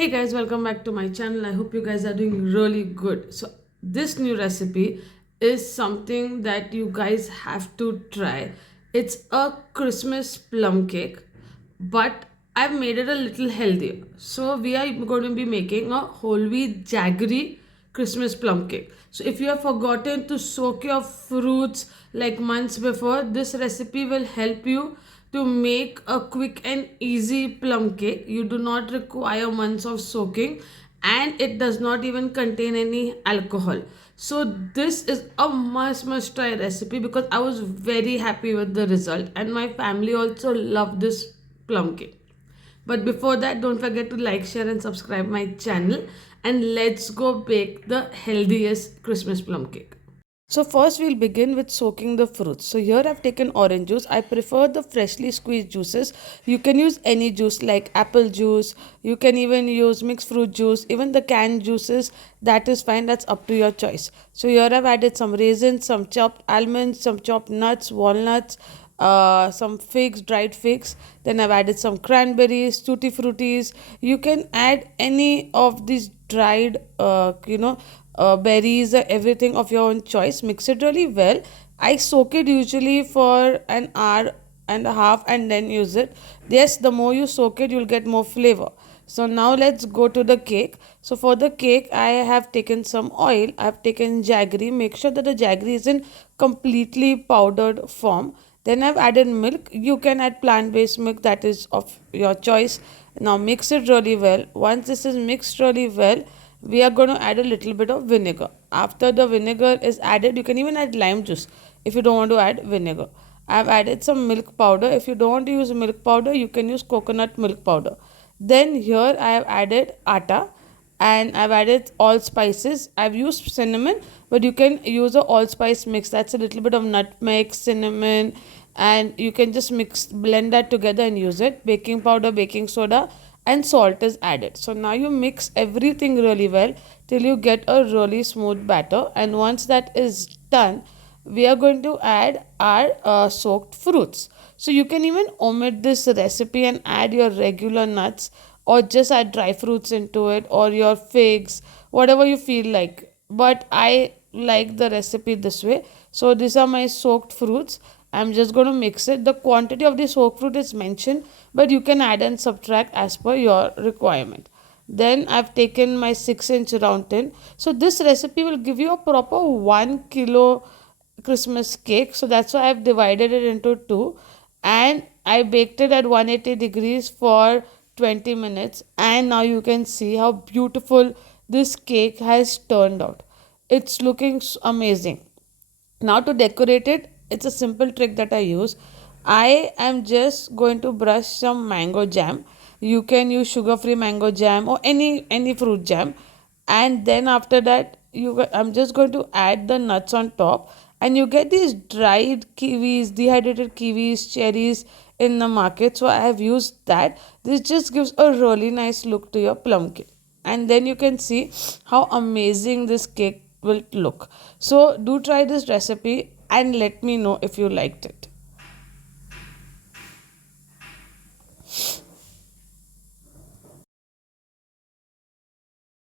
Hey guys, welcome back to my channel. I hope you guys are doing really good. So this new recipe is something that you guys have to try. It's a Christmas plum cake, but I've made it a little healthier. So we are going to be making a whole wheat jaggery Christmas plum cake. So if you have forgotten to soak your fruits like months before, this recipe will help you to make a quick and easy plum cake. You do not require months of soaking, and it does not even contain any alcohol. So this is a must try recipe because I was very happy with the result, and my family also loved this plum cake. But before that, don't forget to like, share and subscribe my channel, and let's go bake the healthiest Christmas plum cake. So first we'll begin with soaking the fruits. So here I've taken orange juice. I prefer the freshly squeezed juices. You can use any juice like apple juice. You can even use mixed fruit juice. Even the canned juices, that is fine. That's up to your choice. So here I've added some raisins, some chopped almonds, some chopped nuts, walnuts, some figs, dried figs. Then I've added some cranberries, tutti fruttis. You can add any of these dried, berries, everything of your own choice. Mix it really well. I soak it usually for an hour and a half and then use it. Yes, the more you soak it, you'll get more flavor. So now let's go to the cake. So for the cake, I have taken some oil. I have taken jaggery. Make sure that the jaggery is in completely powdered form. Then I've added milk. You can add plant-based milk, that is of your choice. Now mix it really well. Once this is mixed really well, we are going to add a little bit of vinegar. After the vinegar is added, you can even add lime juice if you don't want to add vinegar. I've added some milk powder. If you don't want to use milk powder, you can use coconut milk powder. Then here I have added atta, and I've added all spices. I've used cinnamon, but you can use a allspice mix. That's a little bit of nutmeg, cinnamon, and you can just blend that together and use it. Baking powder, baking soda, and salt is added. So now you mix everything really well till you get a really smooth batter. And once that is done, we are going to add our soaked fruits. So you can even omit this recipe and add your regular nuts, or just add dry fruits into it, or your figs, whatever you feel like. But I like the recipe this way. So these are my soaked fruits. I'm just going to mix it. The quantity of the soaked fruit is mentioned, but you can add and subtract as per your requirement. Then I've taken my 6-inch round tin. So this recipe will give you a proper 1 kilo Christmas cake. So that's why I've divided it into two, and I baked it at 180 degrees for 20 minutes. And now you can see how beautiful this cake has turned out. It's looking amazing. Now to decorate it, it's a simple trick that I use. I am just going to brush some mango jam. You can use sugar-free mango jam or any fruit jam. And then after that, I'm just going to add the nuts on top. And you get these dried kiwis, dehydrated kiwis, cherries in the market. So I have used that. This just gives a really nice look to your plum cake. And then you can see how amazing this cake will look. So do try this recipe and let me know if you liked it.